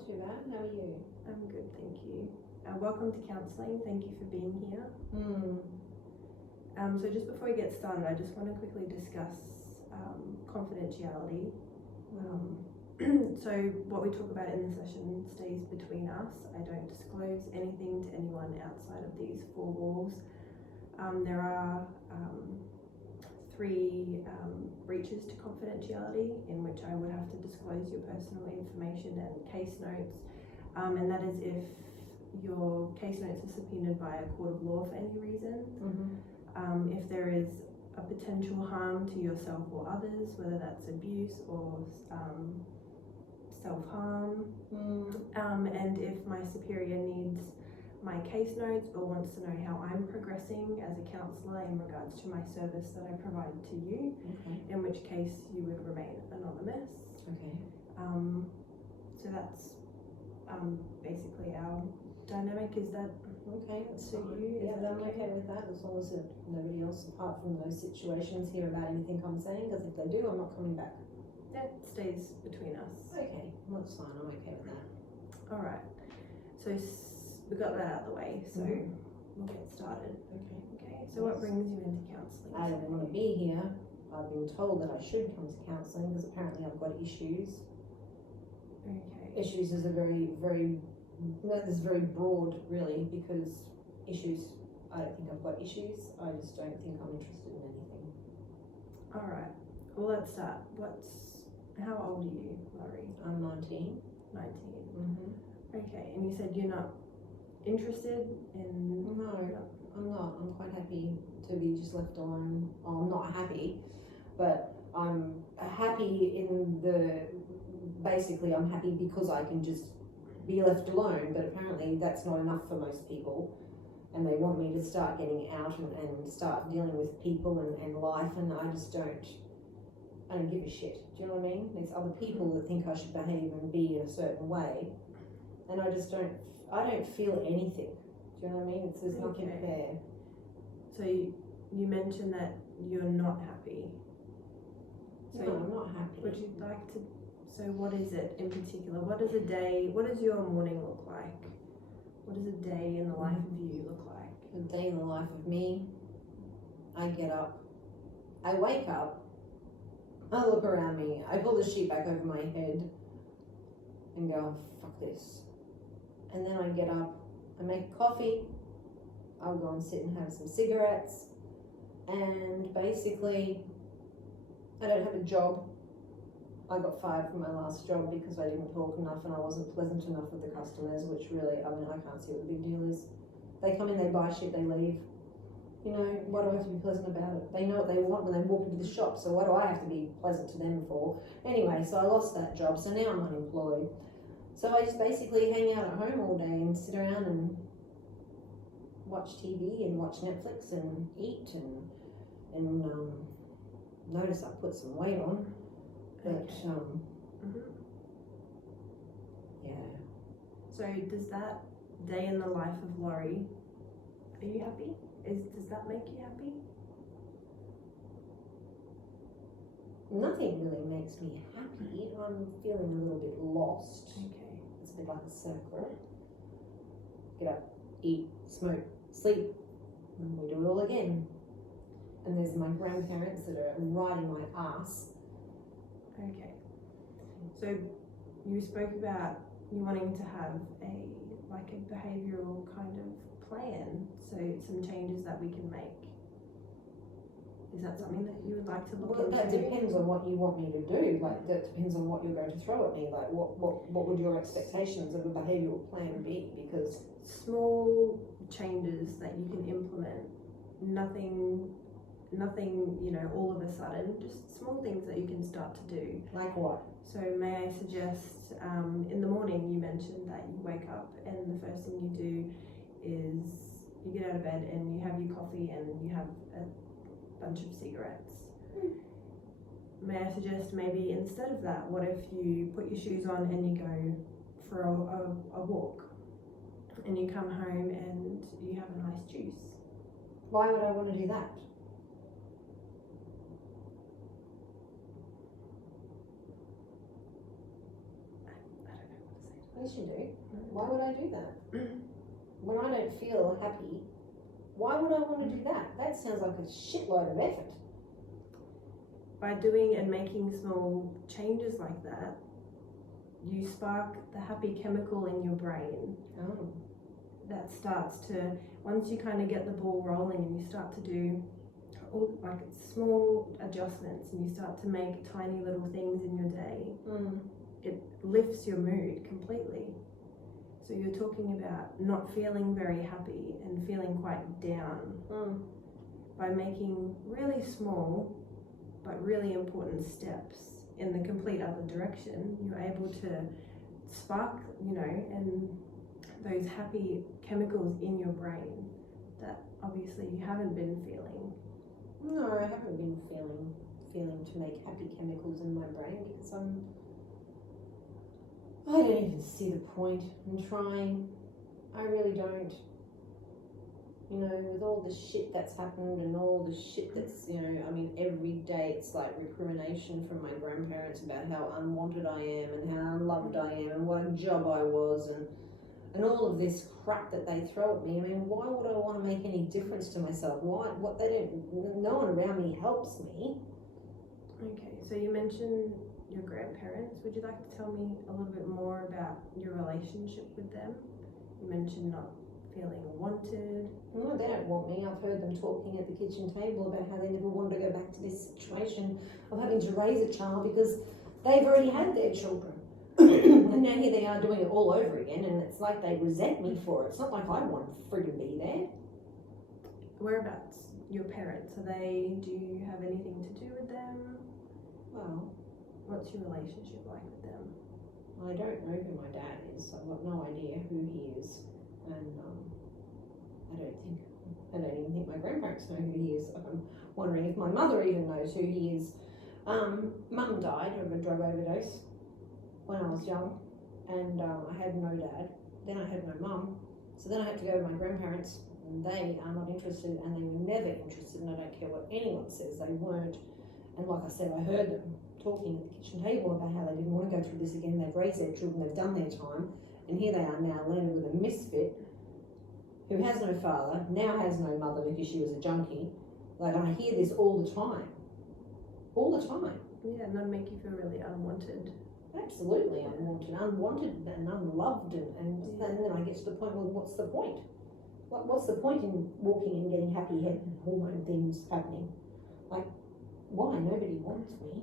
not too bad. How are you? I'm good, thank you. Welcome to counselling. Thank you for being here. So just before we get started, I just want to quickly discuss confidentiality. So what we talk about in the session stays between us. I don't disclose anything to anyone outside of these four walls. There are 3 breaches to confidentiality in which I would have to disclose your personal information and case notes, and that is if your case notes are subpoenaed by a court of law for any reason, if there is a potential harm to yourself or others, whether that's abuse or self-harm, and if my superior needs my case notes or wants to know how I'm progressing as a counsellor in regards to my service that I provide to you, in which case you would remain anonymous. So that's basically our dynamic. Is that okay? That's suit fine. you? Yeah, I'm okay with that, as long as nobody else apart from those situations hear about anything I'm saying, because if they do, I'm not coming back. That stays between us. Okay, well, that's fine. I'm okay with that. All right. So we got that out of the way. So we'll get started. Okay. So what brings you into counselling? I don't want to be here. I've been told that I should come to counselling because apparently I've got issues. Okay. Issues is a very broad, really, because issues, I don't think I've got issues. I just don't think I'm interested in anything. All right. Well, let's start. How old are you, Lorrie? I'm 19. 19. Okay. And you said you're not interested in... No, I'm not. I'm quite happy to be just left alone. Well, I'm not happy, but I'm happy basically I'm happy because I can just be left alone, but apparently that's not enough for most people, and they want me to start getting out and start dealing with people and life, and I don't give a shit. Do you know what I mean? There's other people that think I should behave and be in a certain way, and I don't feel anything. Do you know what I mean? There's nothing there. So you mentioned that you're not happy. So no, I'm not happy. Would you like to, so what is it in particular? What does your morning look like? What does a day in the life of you look like? A day in the life of me, I get up, I wake up, I look around me, I pull the sheet back over my head and go, fuck this. And then I get up, I make coffee, I'll go and sit and have some cigarettes, and basically I don't have a job. I got fired from my last job because I didn't talk enough and I wasn't pleasant enough with the customers, which really, I can't see what the big deal is. They come in, they buy shit, they leave. You know, why do I have to be pleasant about it? They know what they want when they walk into the shop, so why do I have to be pleasant to them for? Anyway, so I lost that job, so now I'm unemployed. So I just basically hang out at home all day and sit around and watch TV and watch Netflix and eat and notice I put some weight on. But yeah. So does that day in the life of Lorrie, are you happy? Does that make you happy? Nothing really makes me happy. I'm feeling a little bit lost. Okay. It's a bit like a circle. Get up, eat, smoke, sleep, and we do it all again. And there's my grandparents that are riding my ass. Okay. So you spoke about you wanting to have a behavioural kind of plan, so some changes that we can make. Is that something that you would like to look into? Well, that depends on what you want me to do. Like, that depends on what you're going to throw at me. Like, what would your expectations of a behavioural plan be? Because small changes that you can implement, nothing, all of a sudden, just small things that you can start to do. Like what? So may I suggest, in the morning you mentioned that you wake up and the first thing you do is you get out of bed and you have your coffee and you have a bunch of cigarettes. May I suggest maybe instead of that, what if you put your shoes on and you go for a walk and you come home and you have a nice juice? Why would I want to do that? Yes, you do. Why would I do that? When I don't feel happy, why would I want to do that? That sounds like a shitload of effort. By doing and making small changes like that, you spark the happy chemical in your brain. Oh. That starts to, once you kind of get the ball rolling and you start to do all like small adjustments and you start to make tiny little things in your day, it lifts your mood completely. So you're talking about not feeling very happy and feeling quite down. By making really small but really important steps in the complete other direction, you're able to spark, and those happy chemicals in your brain that obviously you haven't been feeling. No, I haven't been feeling to make happy chemicals in my brain because I don't even see the point in trying. I really don't. With all the shit that's happened and all the shit that's, every day it's like recrimination from my grandparents about how unwanted I am and how unloved I am and what a job I was and all of this crap that they throw at me. I mean, why would I want to make any difference to myself? No one around me helps me. Okay, so you mentioned your grandparents. Would you like to tell me a little bit more about your relationship with them? You mentioned not feeling wanted. No, they don't want me. I've heard them talking at the kitchen table about how they never wanted to go back to this situation of having to raise a child because they've already had their children. And now here they are doing it all over again, and it's like they resent me for it. It's not like I want to friggin' be there. Whereabouts your parents? Do you have anything to do with them? Well, what's your relationship like with them? I don't know who my dad is. I've got no idea who he is. And I don't even think my grandparents know who he is. I'm wondering if my mother even knows who he is. Mum died of a drug overdose when I was young, and I had no dad. Then I had no mum, so then I had to go to my grandparents, and they are not interested, and they were never interested, and I don't care what anyone says, they weren't. And like I said, I heard them talking at the kitchen table about how they didn't want to go through this again. They've raised their children, they've done their time, and here they are now landed with a misfit who has no father, now has no mother because she was a junkie. Like, I hear this all the time. All the time. Yeah, and that'd make you feel really unwanted. Absolutely unwanted and unloved, and then I get to the point, well, what's the point? What's the point in walking and getting happy head and hormone things happening? Like, why? Nobody wants me.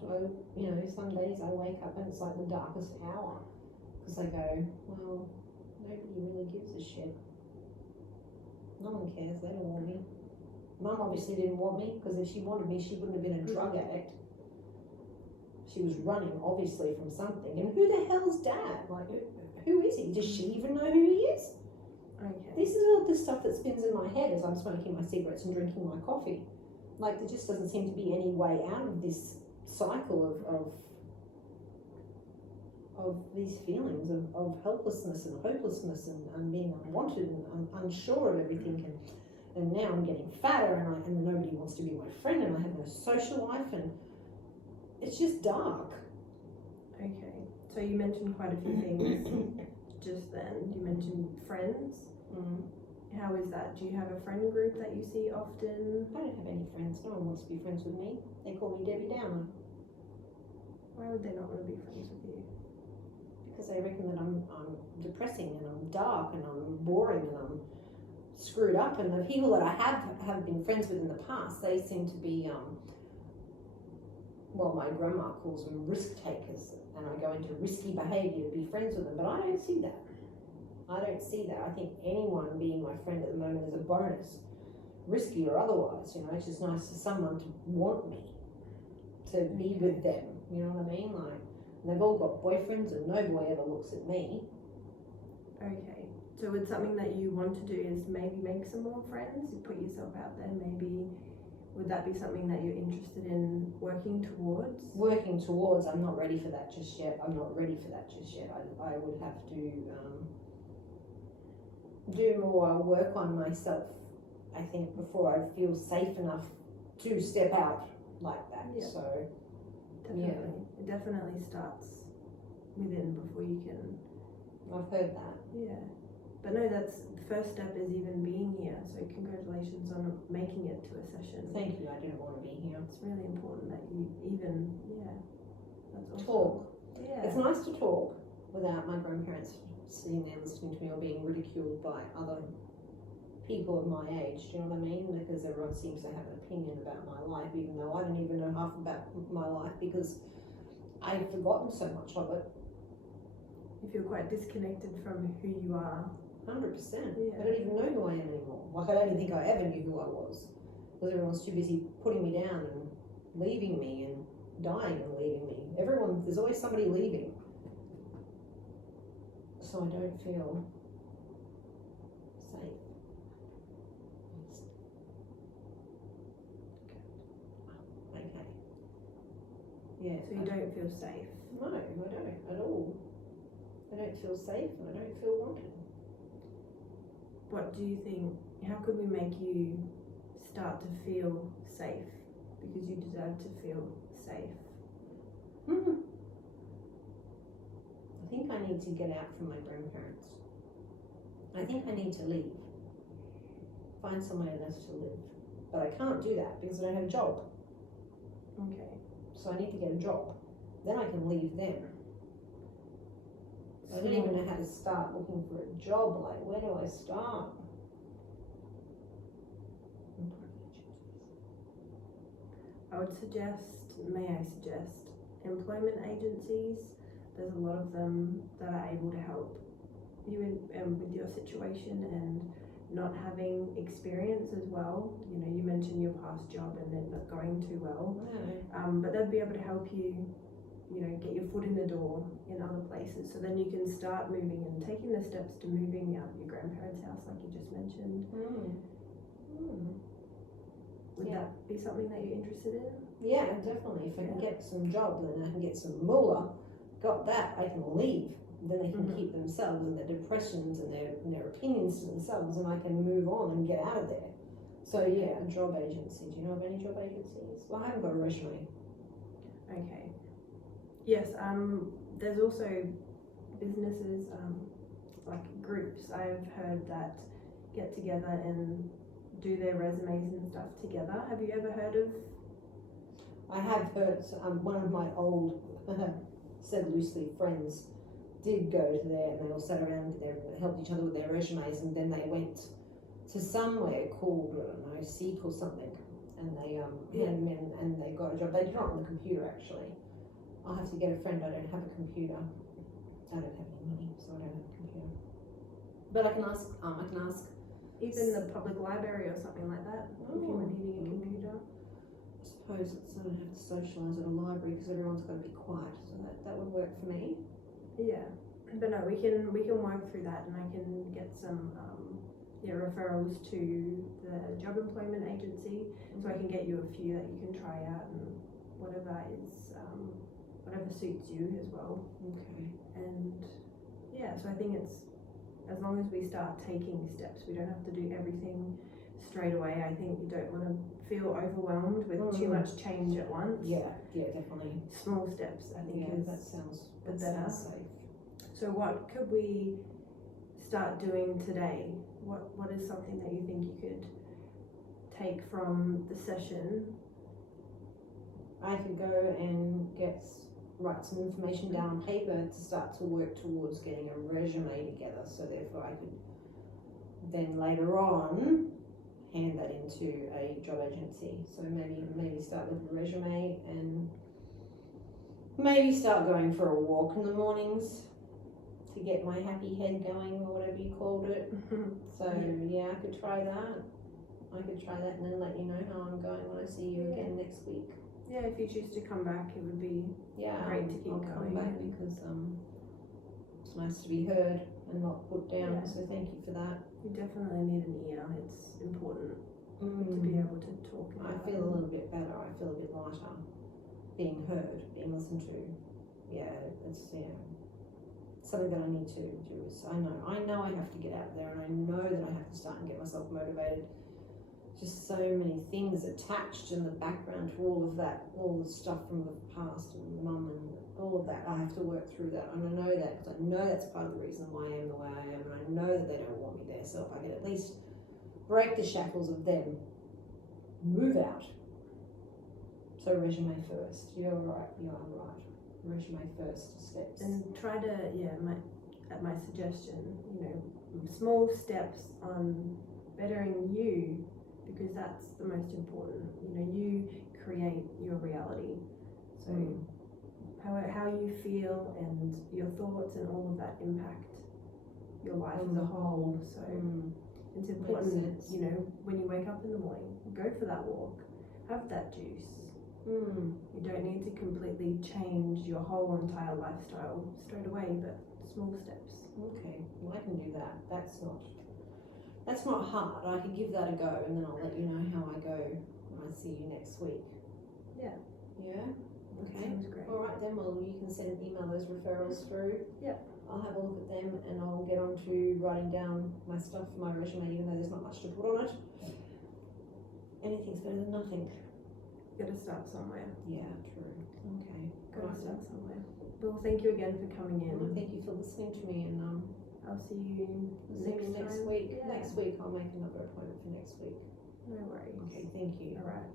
So, some days I wake up and it's like the darkest hour because I go, well, nobody really gives a shit. No one cares, they don't want me. Mum obviously didn't want me because if she wanted me, she wouldn't have been a drug addict. She was running, obviously, from something. And who the hell's Dad? Like, who is he? Does she even know who he is? Okay. This is all the stuff that spins in my head as I'm smoking my cigarettes and drinking my coffee. Like, there just doesn't seem to be any way out of this cycle of these feelings of helplessness and hopelessness and being unwanted and unsure of everything. And now I'm getting fatter and nobody wants to be my friend and I have no social life and it's just dark. Okay, so you mentioned quite a few things just then. You mentioned friends. How is that? Do you have a friend group that you see often? I don't have any friends. No one wants to be friends with me. They call me Debbie Downer. Why would they not want to be friends with you? Because they reckon that I'm depressing and I'm dark and I'm boring and I'm screwed up. And the people that I have been friends with in the past, they seem to be my grandma calls them risk takers, and I go into risky behaviour to be friends with them, but I don't see that. I think anyone being my friend at the moment is a bonus, risky or otherwise. It's just nice for someone to want me to be with them. You know what I mean? Like, and they've all got boyfriends, and no boy ever looks at me. Okay, so it's something that you want to do is maybe make some more friends. You put yourself out there. Maybe would that be something that you're interested in working towards? Working towards. I'm not ready for that just yet. I would have to do more work on myself, I think, before I feel safe enough to step out like that. Yeah. So Definitely. It definitely starts within before you can. I've heard that. Yeah. But no, that's the first step is even being here. So congratulations on making it to a session. Thank you. I didn't want to be here. It's really important that you even, that's awesome. Talk. Yeah. It's nice to talk without my grandparents sitting there listening to me or being ridiculed by other people of my age. Do you know what I mean? Because everyone seems to have an opinion about my life, even though I don't even know half about my life because I've forgotten so much of it. You feel quite disconnected from who you are. 100%. Yeah. I don't even know who I am anymore. Like, I don't even think I ever knew who I was because everyone's too busy putting me down and leaving me and dying and leaving me. There's always somebody leaving. So I don't feel safe. Okay. Yeah. So you don't feel safe. No, I don't at all. I don't feel safe and I don't feel wanted. What do you think, how could we make you start to feel safe? Because you deserve to feel safe. I think I need to get out from my grandparents. I think I need to leave. Find somewhere else to live. But I can't do that because I don't have a job. Okay. So I need to get a job. Then I can leave them. I don't even know how to start looking for a job. Like, where do I start? I would may I suggest, employment agencies. There's a lot of them that are able to help you with your situation and not having experience as well. You know, you mentioned your past job and it not going too well. But they'd be able to help you, get your foot in the door in other places. So then you can start moving and taking the steps to moving out of your grandparents' house, like you just mentioned. Would that be something that you're interested in? Yeah, definitely. If I can get some job, then I can get some moolah. Got that, I can leave. Then they can keep themselves and their depressions and their opinions to themselves, and I can move on and get out of there. So yeah, a job agency. Do you know of any job agencies? Well, I haven't got a resume. Okay. Yes. There's also businesses, like groups. I've heard that get together and do their resumes and stuff together. Have you ever heard of? I have heard one of my old, said loosely, friends did go to there and they all sat around there and helped each other with their resumes, and then they went to somewhere called, I don't know, Seek or something, and they had them in and they got a job. They did it on the computer actually. I'll have to get a friend. I don't have a computer. I don't have any money, so I don't have a computer. But I can ask. Even the public library or something like that, if you were needing a computer. I suppose I don't have to socialise at a library because everyone's got to be quiet, so that would work for me. Yeah, but no, we can work through that, and I can get some referrals to the job employment agency, so I can get you a few that you can try out, and whatever suits you as well. Okay. And yeah, so I think it's, as long as we start taking steps, we don't have to do everything straight away. I think you don't want to feel overwhelmed with too much change at once. Yeah, definitely. Small steps, I think, that sounds safe. So what could we start doing today? What is something that you think you could take from the session? I could go and write some information down on paper to start to work towards getting a resume together, so therefore I could then later on hand that into a job agency. So maybe start with a resume and maybe start going for a walk in the mornings to get my happy head going, or whatever you called it. So yeah, I could try that. And then let you know how I'm going when I see you again next week. Yeah, if you choose to come back, it would be great to keep I'll going. come back because it's nice to be heard and not put down. Yeah. So thank you for that. You definitely need an ear. It's important to be able to talk about. I feel a little bit better. I feel a bit lighter. Being heard, being listened to. It's something that I need to do. Is I know I have to get out there, and I know that I have to start and get myself motivated just so many things attached in the background to all of that, all the stuff from the past and mum and all of that. I have to work through that, and I know that because I know that's part of the reason why I am the way I am, and I know that they don't want me there. So if I can at least break the shackles of them, move out. So resume first. You're right. Yeah, I'm right. Resume first steps. And try to, at my suggestion, small steps on bettering you, because that's the most important. You create your reality. So how you feel and your thoughts and all of that impact your life as a whole. So it's important, when you wake up in the morning, go for that walk, have that juice. You don't need to completely change your whole entire lifestyle straight away, but small steps. Okay, well I can do that. That's not hard. I can give that a go, and then I'll let you know how I go when I see you next week. Yeah. Yeah? Okay. Sounds great. Alright then, well you can email those referrals through. Yep. I'll have a look at them and I'll get on to writing down my stuff for my resume, even though there's not much to put on it. Anything's better than nothing. Gotta start somewhere. Yeah, true. Okay. Gotta start somewhere. Well, thank you again for coming in. Well, thank you for listening to me, and I'll see you next time. week. Yeah. Next week I'll make another appointment for next week. No worries. Okay, thank you. All right.